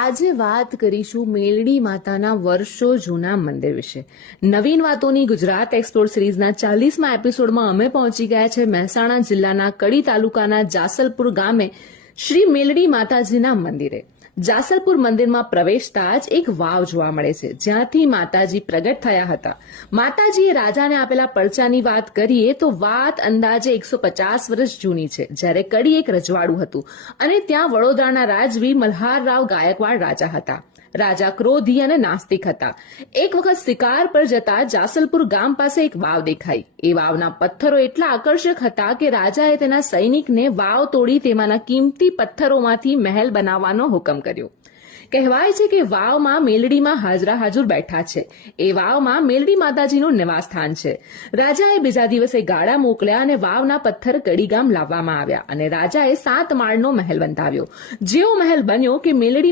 આજે વાત કરીશું મેલડી માતાના વર્ષો જૂના મંદિર વિશે. નવીન વાતોની ગુજરાત એક્સપ્લોર સિરીઝના 40મા એપિસોડમાં અમે પહોંચી ગયા છે મહેસાણા જિલ્લાના કડી તાલુકાના જાસલપુર ગામે શ્રી મેલડી માતાજીના મંદિરે. જાસલપુર મંદિરમાં પ્રવેશતા જ એક વાવ જોવા મળે છે, જ્યાંથી માતાજી પ્રગટ થયા હતા. માતાજીએ રાજાને આપેલા પરચાની વાત કરીએ તો વાત અંદાજે 150 વર્ષ જૂની છે, જ્યારે કડી એક રજવાડું હતું અને ત્યાં વડોદરાના રાજવી મલ્હારરાવ ગાયકવાડ રાજા હતા. રાજા ક્રોધી અને નાસ્તિક હતા. એક વખત શિકાર પર જતા જાસલપુર ગામ પાસે એક વાવ દેખાઈ. એ વાવના પથ્થરો એટલા આકર્ષક હતા કે રાજાએ તેના સૈનિકને વાવ તોડી તેમાંના કિંમતી પથ્થરોમાંથી મહેલ બનાવવાનો હુકમ કર્યો. કહેવાય છે કે વાવમાં મેલડીમાં હાજર બેઠા છે. એ વાવમાં મેલડી માતાજીનું નિવાસસ્થાન છે. રાજાએ બીજા દિવસે ગાડા મોકલ્યા અને વાવના પથ્થર કડી ગામ લાવવામાં આવ્યા અને રાજાએ 7 માળનો મહેલ બંધાવ્યો. જેવો મહેલ બન્યો કે મેલડી